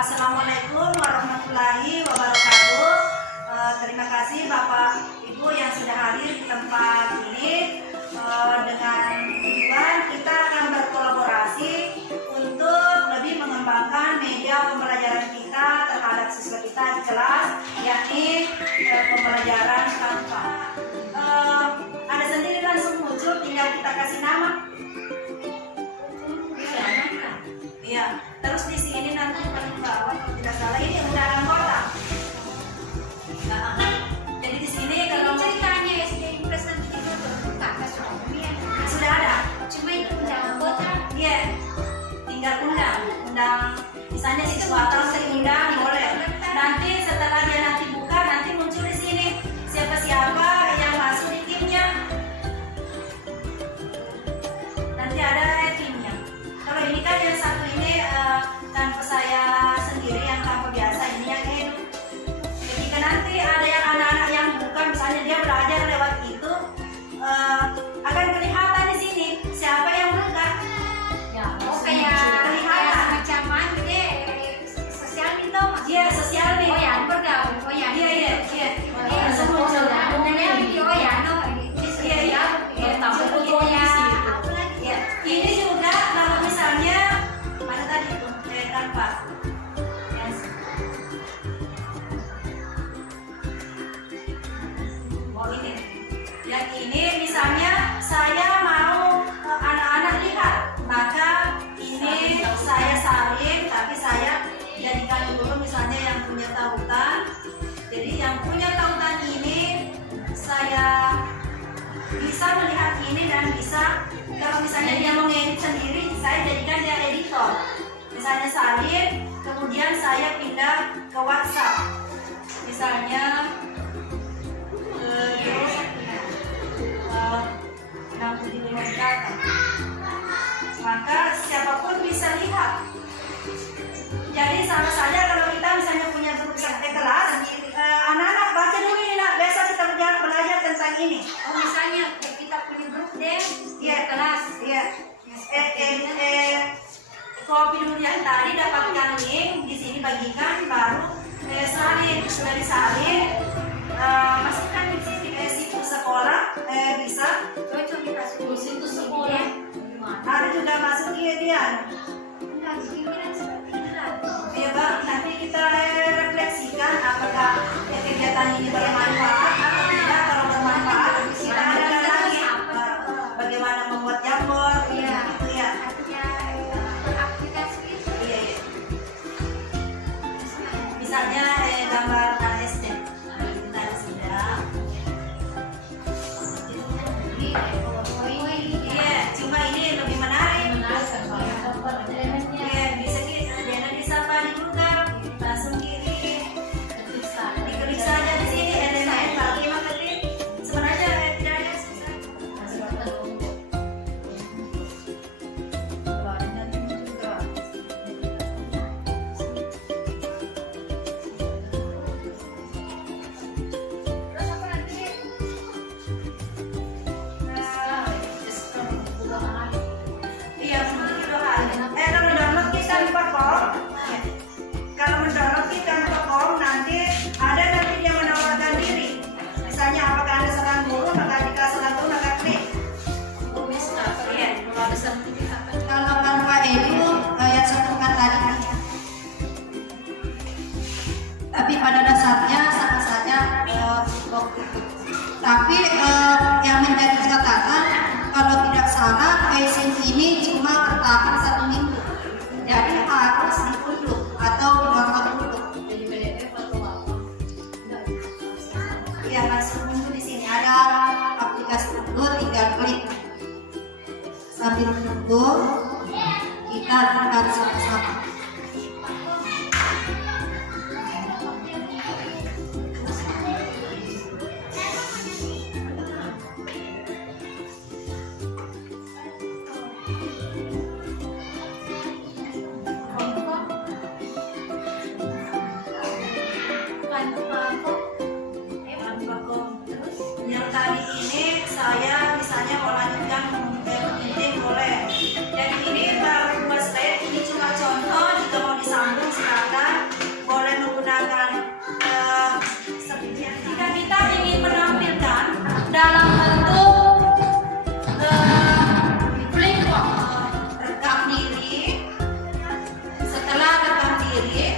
Assalamualaikum warahmatullahi wabarakatuh. Terima kasih Bapak Ibu yang sudah hadir di tempat ini. Dengan tujuan kita akan berkolaborasi untuk lebih mengembangkan media pembelajaran kita terhadap siswa kita di kelas, yakni pembelajaran tanpa. Ada sendiri langsung muncul, tinggal kita kasih nama. Iya, terus di sini nanti paling bawah kalau tidak salah ini undangan kota. Jadi di sini kalau ceritanya SD Impres nanti itu sudah ada, cuma itu undangan kota. iya, tinggal undang misalnya siswa terus diundang boleh. Nanti setelah dia nanti buka, nanti muncul di sini siapa yang masuk di timnya. Nanti ada timnya. Kalau ini kan yang satu ini tanpa saya sendiri yang tanpa biasa, ini yang edu. Ketika nanti ada yang anak-anak yang bukan, misalnya dia belajar lewat itu, akan kelihatan di sini siapa yang buka. Ya, kayak kelihatan. macam mana deh, sosial itu. Iya, sosial nih. Oh ya, bergaul. Oh ya. Iya. Langsung muncul. Undangnya video ya, no. Iya. Tahu fotonya. Apa lagi? Ya, ini juga kalau misalnya mana tadi itu tanpa. Yes. Oh ini. Yang ini misalnya saya mau anak-anak lihat, maka ini saya salin, tapi saya jadikan dulu misalnya yang punya tautan. Jadi yang punya tautan ini saya bisa melihat ini dan bisa, kalau misalnya dia mau ngedit sendiri, saya jadikan dia editor. Misalnya salin, kemudian saya pindah ke WhatsApp. Misalnya terus 65 kata. Maka siapapun bisa lihat. Jadi sama saja kalau kita misalnya punya grup sampai kelas, anak-anak baca dulu ini, nak, besok kita belajar tentang ini. Oh, misalnya kita punya grup deh, Iya, kelas. Iya. Kopi dulu yang tadi dapatkan link di sini, bagikan, baru salin. Sudah disalin, masukkan di sini situs sekolah, bisa. Cocok kita suruh situs sekolah. Ada juga masuk dia. Enggak, keinginan seperti itu lah. Ya bang, nanti kita refleksikan apakah kegiatan ini bermanfaat atau tidak. Kalau bermanfaat, kita ada lagi bagaimana membuat jamur, Iya. gitu ya. Artinya aplikasi itu. Iya. Misalnya gambar ASD, kita sudah. Iya, cuma ini lebih menarik. Iya, bisa kita disapa di Google, langsung kirim. Diklik saja di sini, elemen kali ketik. Sebenarnya tidak ada susah. Terus apa lagi? Iya, begitu hal. Kalau download kita lupa kom. Kalau mendownload kita lupa kom, nanti ada nanti dia menawarkan diri. Misalnya apakah ada saran guru, maka jika saran guru maka klik. Iya. Kalau tanpa edu yang satu kata tadi. Tapi pada dasarnya sama saja tapi yang menjadi catatan kalau tidak salah casing ini cuma bertahan 1 minggu, jadi harus diunduh atau download dulu. Iya, langsung unduh. Di sini ada aplikasi unduh, tinggal klik. Sambil menunggu kita akan sama-sama. Yang tadi ini saya misalnya mau lanjutkan boleh. Jadi ini baru 2 slide, ini cuma contoh sendiri,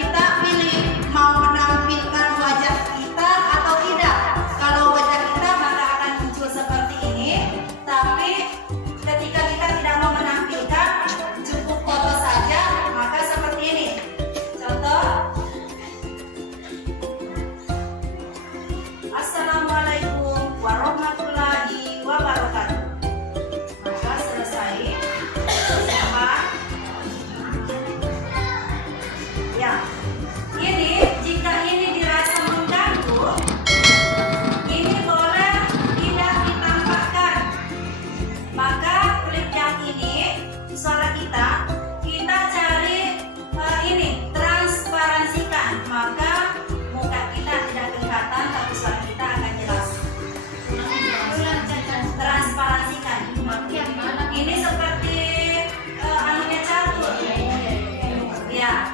kita pilih mau menampilkan wajah kita atau tidak. Kalau wajah kita maka akan muncul seperti ini, tapi ketika kita tidak mau menampilkan, cukup foto saja, maka seperti ini. Contoh, Assalamualaikum warahmatullahi wabarakatuh. Maka selesai. Apa? Ya, ini jika ini dirasa mengganggu, ini boleh tidak ditampakkan. Maka klik yang ini, suara kita cari ini transparansikan. Maka muka kita tidak kelihatan, tapi suara kita akan jelas. Transparansikan. Ini seperti anunya catur. Ya,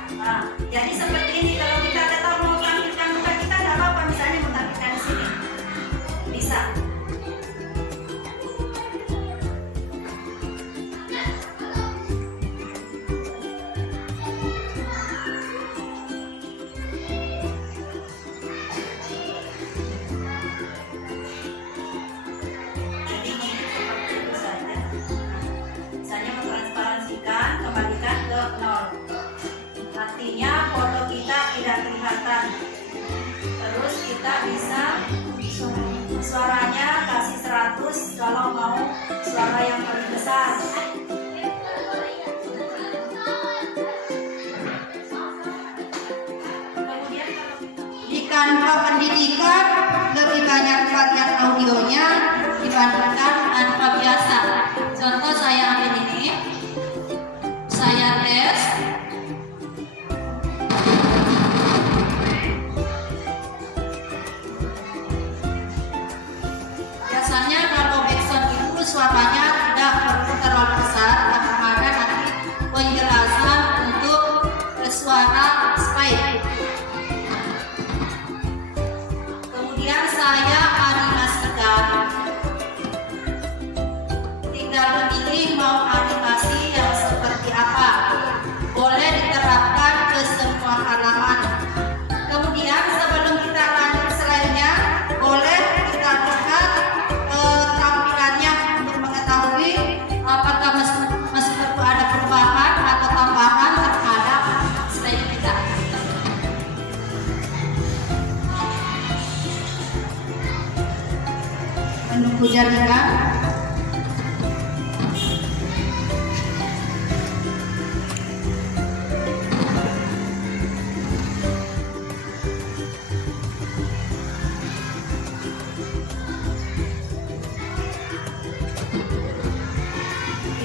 jadi seperti ini. Kalau kita tetap mau tampilkan muka kita, nggak apa-apa. Misalnya mau tampilkan di sini, bisa. Misalnya mentransparansikan, kembalikan ke 0. Artinya foto kita tidak kelihatan. Terus kita bisa suaranya kasih 100 kalau mau suara yang paling besar. Kemudian di Canva pendidikan lebih banyak varian audionya dibandingkan Canva biasa. Contoh saya ambil ini, saya tes. Biasanya kalau backsound itu suaranya tidak perlu terlalu besar, karena ada nanti penjelasan untuk suara spike. Kemudian saya animasikan. Tinggal memilih mau animasi yang seperti apa. Boleh diterapkan ke semua halaman. Kemudian sebelum kita lanjut slide-nya, boleh kita lihat tampilannya untuk mengetahui apakah masih perlu ada perubahan atau tambahan terhadap slide kita. Menunggu jaringan.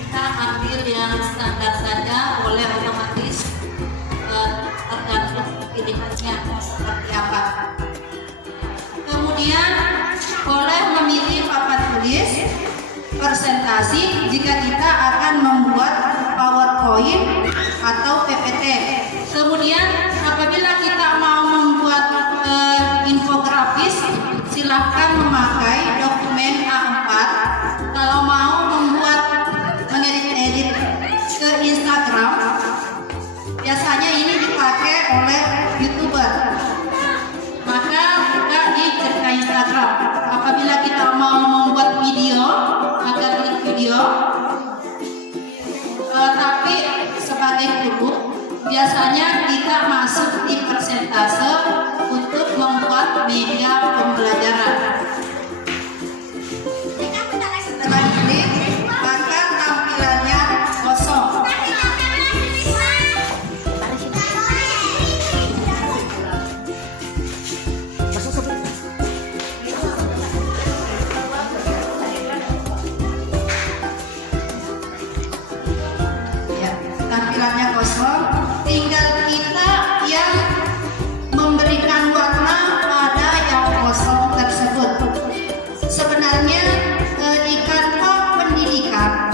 Kita ambil yang standar saja, boleh otomatis, tergantung pilihannya mau seperti apa. Kemudian boleh memilih papan tulis presentasi jika kita akan membuat PowerPoint atau PPT. Kemudian apabila kita mau membuat infografis, silahkan memakai dokumen A4. Kalau mau mengedit ke Instagram, biasanya ini dipakai oleh YouTuber. Maka buka di cerita Instagram. Apabila kita mau membuat video, maka klik video. Tapi sebagai guru, biasanya kita masuk di persentase untuk membuat media pembelajaran. Setelah diklik, maka tampilannya kosong. Ya, tampilannya kosong. Tinggal kita yang memberikan warna pada yang kosong tersebut. Sebenarnya di Canva pendidikan,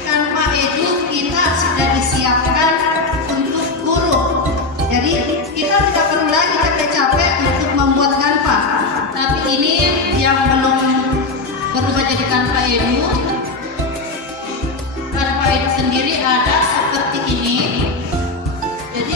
Canva Edu kita sudah disiapkan untuk guru. Jadi kita tidak perlu lagi capek-capek untuk membuat Canva. Tapi ini yang belum berubah jadi Canva Edu. Canva Edu sendiri ada seperti ini. Jadi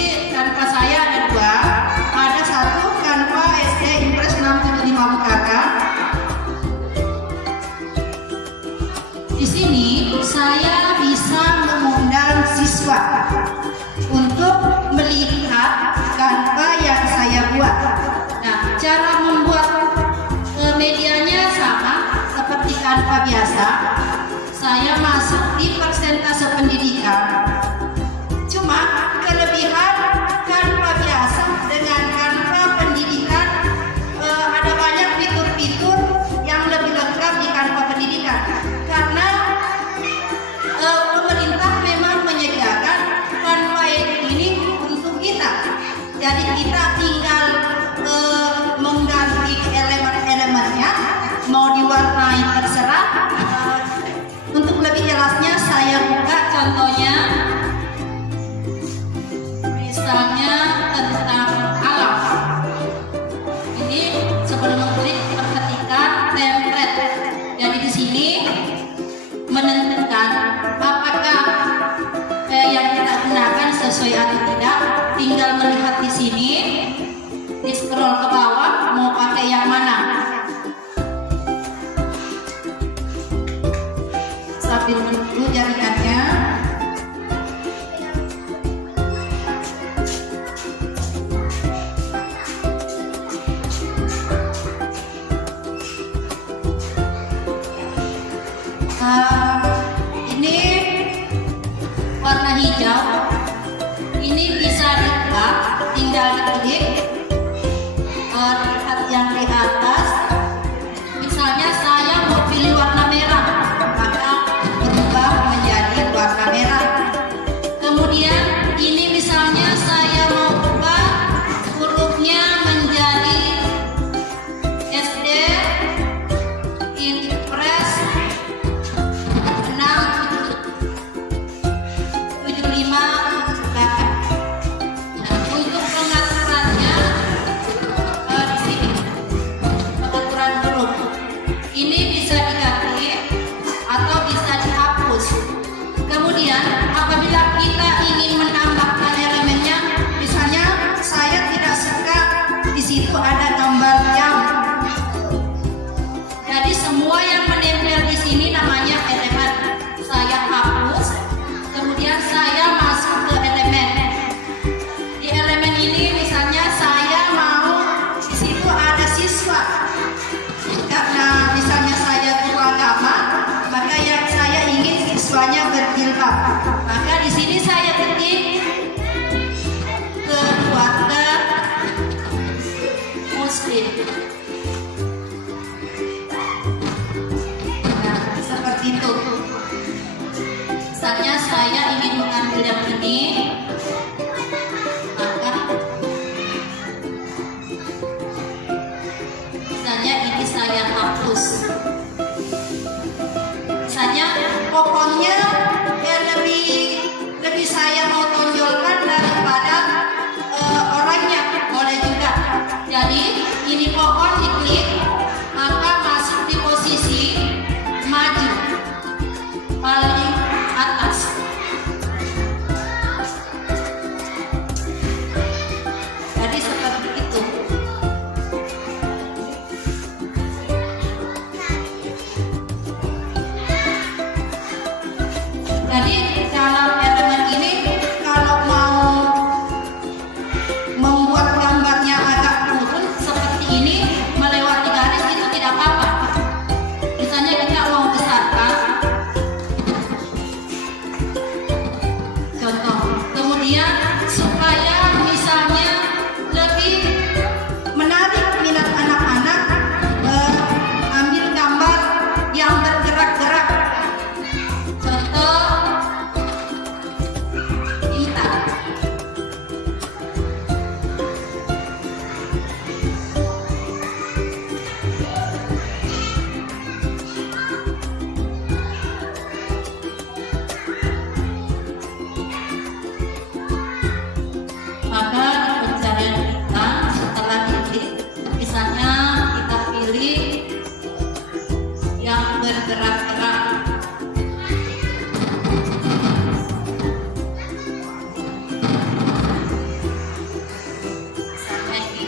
misalnya tentang alam. Ini sebelum mengklik perhatikan template. Jadi di sini menentukan apakah yang kita gunakan sesuai atau tidak. Tinggal melihat di sini, di scroll ke bawah mau pakai yang mana. Sambil menunggu jaringannya. Ini warna hijau. Ini bisa dibuka, tinggal diklik. Lihat yang di atas. Misalnya saya mau pilih warna merah, maka berubah menjadi warna merah. Kemudian ini misalnya saya mau ubah hurufnya menjadi SD Impres 675. Untuk pengaturannya di sini pengaturan huruf ini bisa diganti atau bisa dihapus. Kemudian apabila kita ingin menambahkan elemennya, misalnya saya tidak suka di situ ada gambar jam. Jadi semua yang menempel di sini namanya elemen. Saya hapus, kemudian saya masuk ke elemen. Di elemen ini misalnya saya mau di situ ada siswa. Karena misalnya saya guru agama, maka yang saya ingin siswanya berjilbab. Maka di sini saya ketik keluarga muslim. Nah, seperti itu. Misalnya saya ingin mengambil yang ini, maka misalnya ini saya hapus. Misalnya pokoknya lebih saya mau tonjolkan daripada orangnya, boleh juga. Jadi ini pohon diklik, maka masuk di posisi maju paling atas. Jadi seperti itu. Jadi dalam elemen ini kalau mau membuat gambarnya agak turun seperti ini melewati garis itu tidak apa-apa. Misalnya kita mau besarkan, contoh. Kemudian supaya misalnya lebih menarik minat anak-anak, ambil gambar yang bergerak-gerak. Contoh bintang. Maka di pencarian kita setelah diklik, misalnya kita pilih yang bergerak-gerak. Misalnya ini.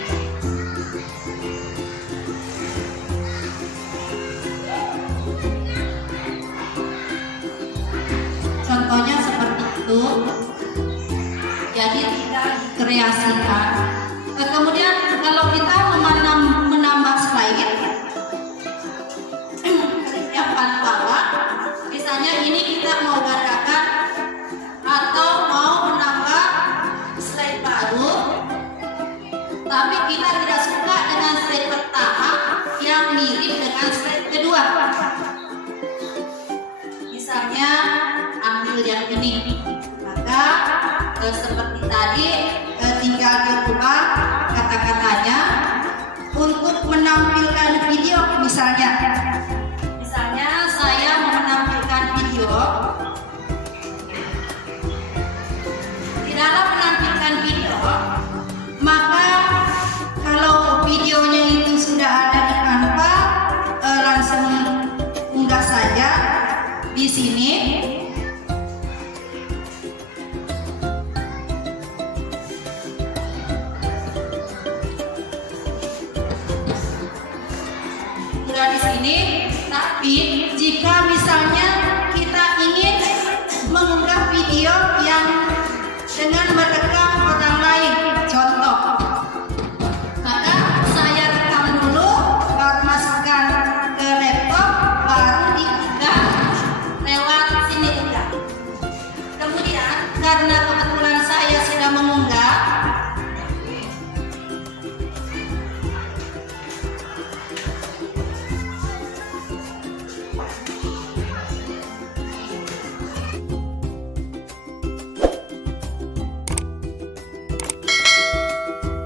Contohnya seperti itu. Jadi tidak dikreasikan. Kemudian kalau kita menambah slide, yang paling bawah, misalnya ini kita mau gandakan atau mau menambah slide baru, tapi kita tidak suka dengan slide pertama yang mirip dengan slide kedua. Misalnya ambil yang ini, maka seperti tadi tinggal dirubah kata-katanya juga di sini. Tapi jika